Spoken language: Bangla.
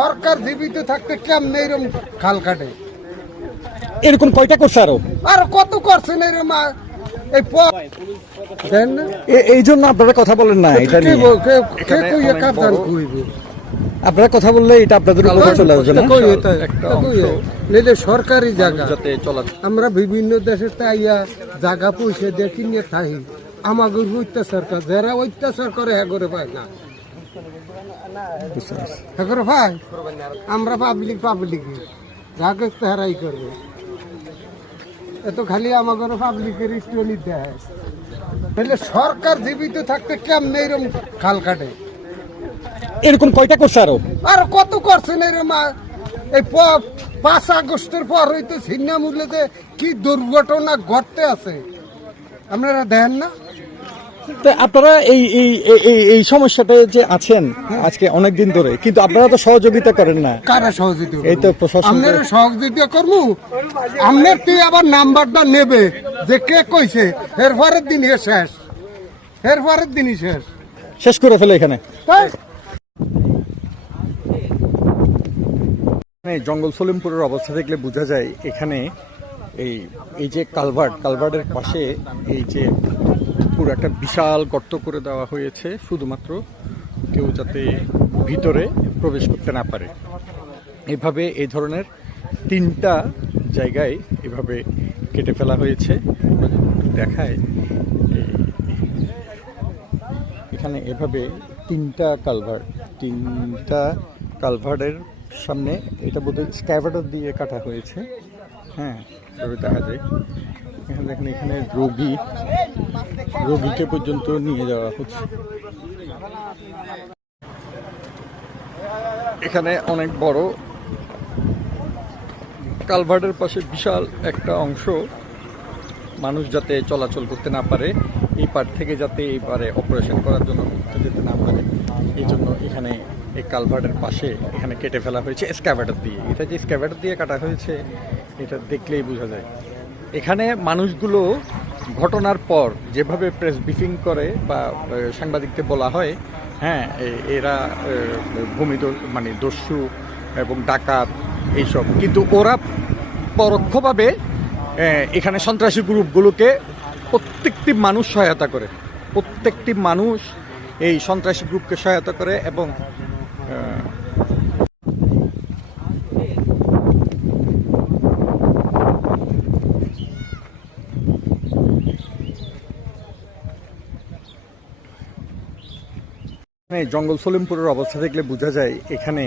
সরকার জীবিত থাকতে কেমনে এরকম খাল কাটে? এরকম কয়টা করছে আরো? আর কত করছেন এরকম এই দেন না? এই জন্য আপনারা কথা বলেন না এটা নিয়ে। কে কইয়া কাঁদান কইব? আপনারা কথা বললে এটা আপনাদের উপরে চলে আসবে না। নিলে সরকারি জায়গা যাতে চলা আমরা বিভিন্ন দেশে তাইয়া জায়গা পয়সা দিয়ে কিনে থাকি, আমাকে অত্যাচার করে, যারা অত্যাচার করে হ্যাঁ করে পায় না, হ্যাঁ করে পায়। আমরা পাবলিক যাকে তাহারাই করবে, এত খালি আমাকে পাবলিকের স্টোরি দেয়। তাহলে সরকার জীবিত থাকতে কেমনে এরকম খাল কাটে? এরকম কয়টা করছে আরো? আর কত করছেন এরকম এই 5 আগস্টের পর হইতে ছিন্নামূল্যতে কি দুর্ঘটনা ঘটতে আছে আপনারা দেখেন না? তো আপনারা এই এই এই সমস্যাটা যে আছেন আজকে অনেক দিন ধরে, কিন্তু আপনারা তো সহযোগিতা করেন না। কারা সহযোগিতা? এই তো প্রশাসন। আপনারা সহযোগিতা করবো, আপনার তুই আবার নাম্বারটা নেবে যে কে কইছে, এর পরের দিনই শেষ, এর পরের দিনই শেষ করে ফেলে এখানে। তাই জঙ্গল সলিমপুরের অবস্থা দেখলে বোঝা যায় এখানে এই এই যে কালভার্টের পাশে এই যে পুরো একটা বিশাল গর্ত করে দেওয়া হয়েছে, শুধুমাত্র কেউ যাতে ভিতরে প্রবেশ করতে না পারে। এভাবে এই ধরনের 3টা জায়গায় এভাবে কেটে ফেলা হয়েছে। দেখায় এখানে এভাবে 3টা কালভার্টের সামনে, এটা বোধহয় স্ক্যাভেটার দিয়ে কাটা হয়েছে। হ্যাঁ, দেখা যায় এখানে দেখেন, এখানে রোগীকে পর্যন্ত নিয়ে যাওয়া হচ্ছে। এখানে অনেক বড় কালভার্টের পাশে বিশাল একটা অংশ, মানুষ যাতে চলাচল করতে না পারে, এই পার থেকে যাতে এই পারে অপারেশন করার জন্য যেতে না পারে, এই জন্য এখানে এই কালভার্টের পাশে এখানে কেটে ফেলা হয়েছে স্ক্যাভেটার দিয়ে। এটা যে স্ক্যাভেটার দিয়ে কাটা হয়েছে এটা দেখলেই বোঝা যায়। এখানে মানুষগুলো ঘটনার পর যেভাবে প্রেস ব্রিফিং করে বা সাংবাদিকদের বলা হয়, হ্যাঁ এরা মানে দস্যু এবং ডাকাত এইসব, কিন্তু ওরা পরোক্ষভাবে এখানে সন্ত্রাসী গ্রুপগুলোকে প্রত্যেকটি মানুষ সহায়তা করে, প্রত্যেকটি মানুষ এই সন্ত্রাসী গ্রুপকে সহায়তা করে। এবং জঙ্গল সলিমপুরের অবস্থা দেখলে বোঝা যায় এখানে